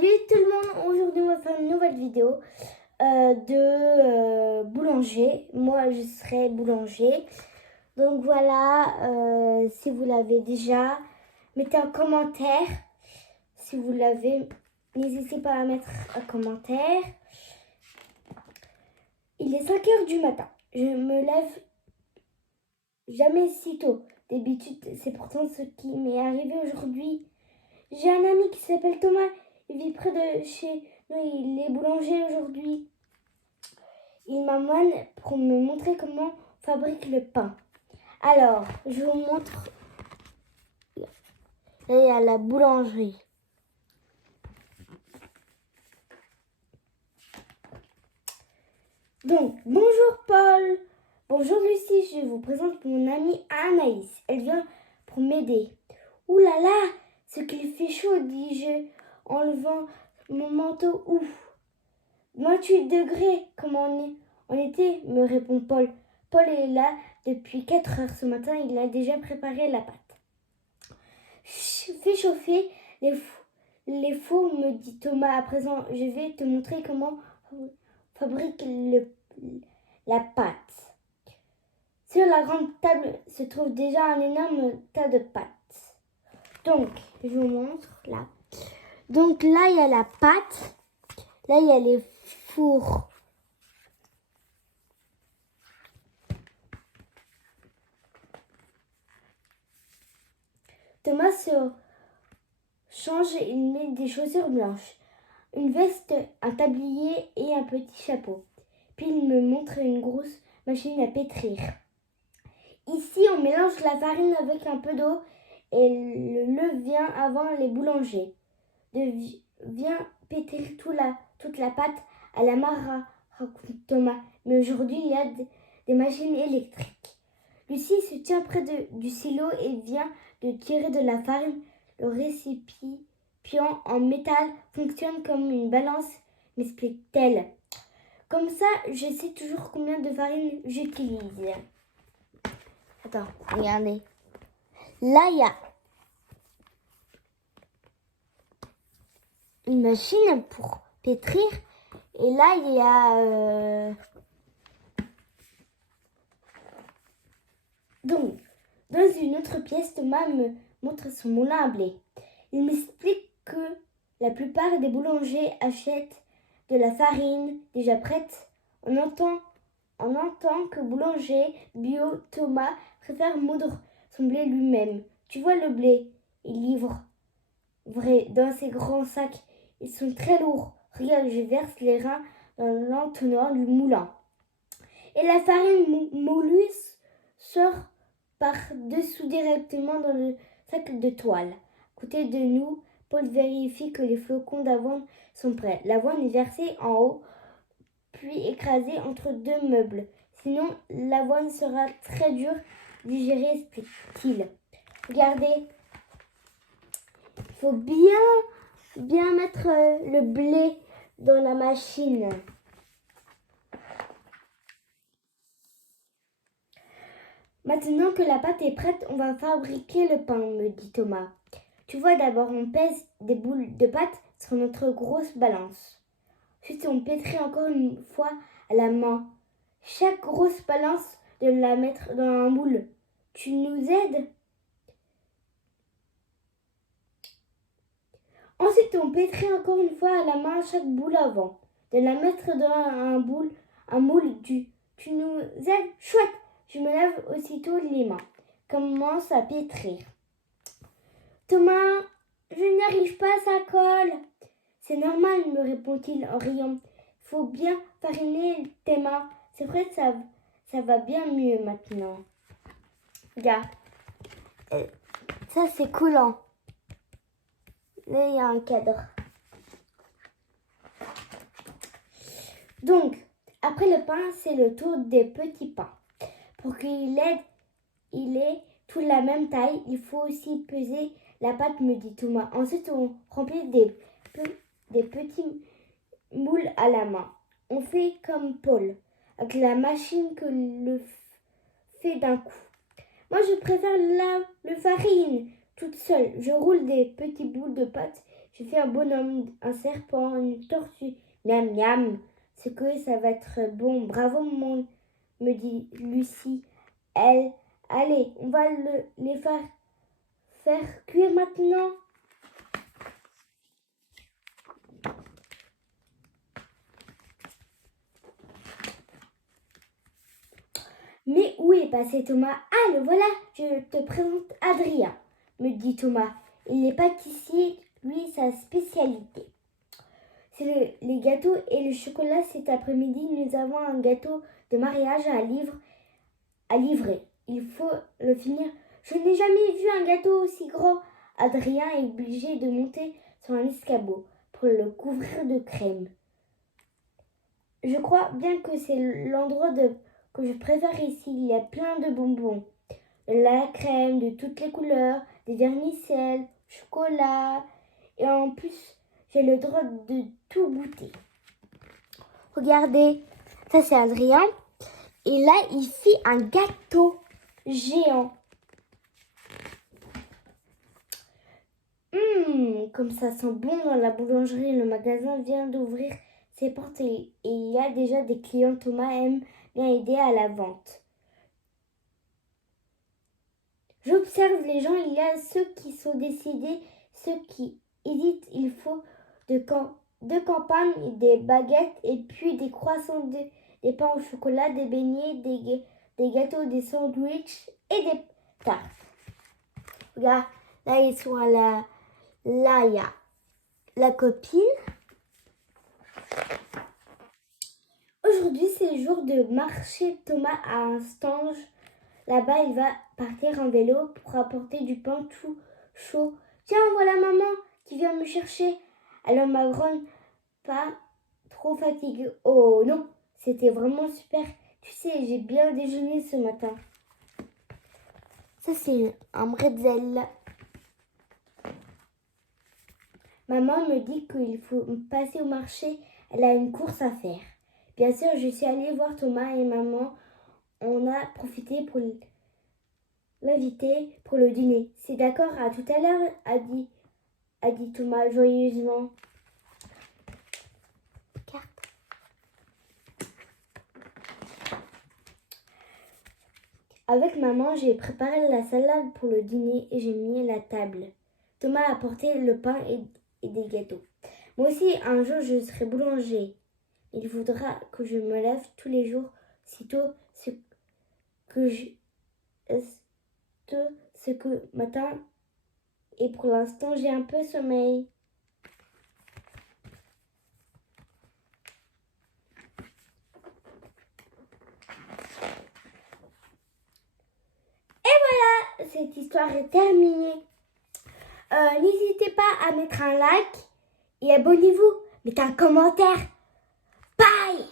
Salut tout le monde, aujourd'hui on va faire une nouvelle vidéo de boulanger. Moi je serai boulanger. Donc voilà, si vous l'avez déjà, mettez un commentaire. Si vous l'avez, n'hésitez pas à mettre un commentaire. Il est 5h du matin. Je me lève jamais si tôt. D'habitude, c'est pourtant ce qui m'est arrivé aujourd'hui. J'ai un ami qui s'appelle Thomas. Il vit près de chez nous. Il est boulanger aujourd'hui. Il m'amène pour me montrer comment on fabrique le pain. Alors, je vous montre. Là, il y a la boulangerie. Donc, bonjour Paul. Bonjour Lucie. Je vous présente mon amie Anaïs. Elle vient pour m'aider. Ouh là là, ce qu'il fait chaud, dis-je en levant mon manteau. Ouf, 28 degrés, comme en été, me répond Paul. Paul est là depuis 4 heures ce matin, il a déjà préparé la pâte. Fais chauffer les faux, me dit Thomas. À présent, je vais te montrer comment on fabrique la pâte. Sur la grande table se trouve déjà un énorme tas de pâtes. Donc, je vous montre là. Donc là, il y a la pâte. Là, il y a les fours. Thomas se change et il met des chaussures blanches, une veste, un tablier et un petit chapeau. Puis il me montre une grosse machine à pétrir. Ici, on mélange la farine avec un peu d'eau et le levain avant les boulangers. Vient pétrir toute la pâte à la main, raconte Thomas. Mais aujourd'hui, il y a des machines électriques. Lucie se tient près du silo et vient de tirer de la farine. Le récipient en métal fonctionne comme une balance, m'explique-t-elle. Comme ça, je sais toujours combien de farine j'utilise. Attends, regardez. Là, il y a une machine pour pétrir. Et là, il y a... Donc, dans une autre pièce, Thomas me montre son moulin à blé. Il m'explique que la plupart des boulangers achètent de la farine déjà prête. En tant que boulanger bio, Thomas préfère moudre son blé lui-même. Tu vois le blé, il livre vrai dans ces grands sacs. Ils sont très lourds. Regarde, je verse les reins dans l'entonnoir du moulin. Et la farine moulue sort par-dessous directement dans le sac de toile. À côté de nous, Paul vérifie que les flocons d'avoine sont prêts. L'avoine est versée en haut, puis écrasée entre deux meubles. Sinon, l'avoine sera très dure à digérer, explique-t-il. Regardez, il faut bien mettre le blé dans la machine. Maintenant que la pâte est prête, on va fabriquer le pain, me dit Thomas. Tu vois, d'abord on pèse des boules de pâte sur notre grosse balance. Ensuite, on pétrit encore une fois à la main. Chaque grosse balance, de la mettre dans un moule. Tu nous aides? Ensuite, on pétrit encore une fois à la main chaque boule avant. De la mettre dans un moule. Tu nous aides? Chouette! Je me lave aussitôt les mains. Commence à pétrir. Thomas, je n'arrive pas, ça colle. C'est normal, me répond-il en riant. Il faut bien fariner tes mains. C'est vrai que ça va bien mieux maintenant. Regarde. Ça, c'est coulant. Là, il y a un cadre. Donc, après le pain, c'est le tour des petits pains. Pour qu'il ait tout la même taille, il faut aussi peser la pâte, me dit Thomas. Ensuite, on remplit des petits moules à la main. On fait comme Paul, avec la machine que le fait d'un coup. Moi, je préfère le farine toute seule. Je roule des petits bouts de pâte, Je fais un bonhomme, un serpent, une tortue. Miam, miam. C'est que ça va être bon. Bravo, me dit Lucie. Allez, on va les faire cuire maintenant. Mais où est passé Thomas? Ah, le voilà, je te présente Adrien, me dit Thomas. Il est pâtissier, lui, sa spécialité. C'est les gâteaux et le chocolat. Cet après-midi, nous avons un gâteau de mariage à livrer. Il faut le finir. Je n'ai jamais vu un gâteau aussi grand. Adrien est obligé de monter sur un escabeau pour le couvrir de crème. Je crois bien que c'est l'endroit que je préfère ici. Il y a plein de bonbons, de la crème de toutes les couleurs, des vermicelles, chocolat. Et en plus, j'ai le droit de tout goûter. Regardez, ça c'est Adrien. Et là, il fait un gâteau géant. Comme ça sent bon dans la boulangerie. Le magasin vient d'ouvrir ses portes et il y a déjà des clients. Thomas aime bien aider à la vente. J'observe les gens. Il y a ceux qui sont décidés, ceux qui hésitent. Il faut de campagne, des baguettes et puis des croissants, des pains au chocolat, des beignets, des gâteaux, des sandwichs et des tartes. Regarde, là ils sont là il y a la copine. Aujourd'hui c'est le jour de marcher. Thomas a un stand. Là-bas il va partir en vélo pour apporter du pain tout chaud. Tiens, voilà maman qui vient me chercher. Alors ma grande, pas trop fatiguée. Oh non, c'était vraiment super. Tu sais, j'ai bien déjeuné ce matin. Ça c'est un bretzel. Maman me dit qu'il faut passer au marché. Elle a une course à faire. Bien sûr, je suis allée voir Thomas et maman. On a profité pour l'inviter pour le dîner. C'est d'accord, à tout à l'heure, a dit Thomas joyeusement. Carte. Avec maman, j'ai préparé la salade pour le dîner et j'ai mis la table. Thomas a apporté le pain et des gâteaux. Moi aussi, un jour, je serai boulanger. Il faudra que je me lève tous les jours, sitôt ce que matin. Et pour l'instant, j'ai un peu sommeil. Et voilà, cette histoire est terminée. N'hésitez pas à mettre un like et abonnez-vous. Mettez un commentaire. Bye!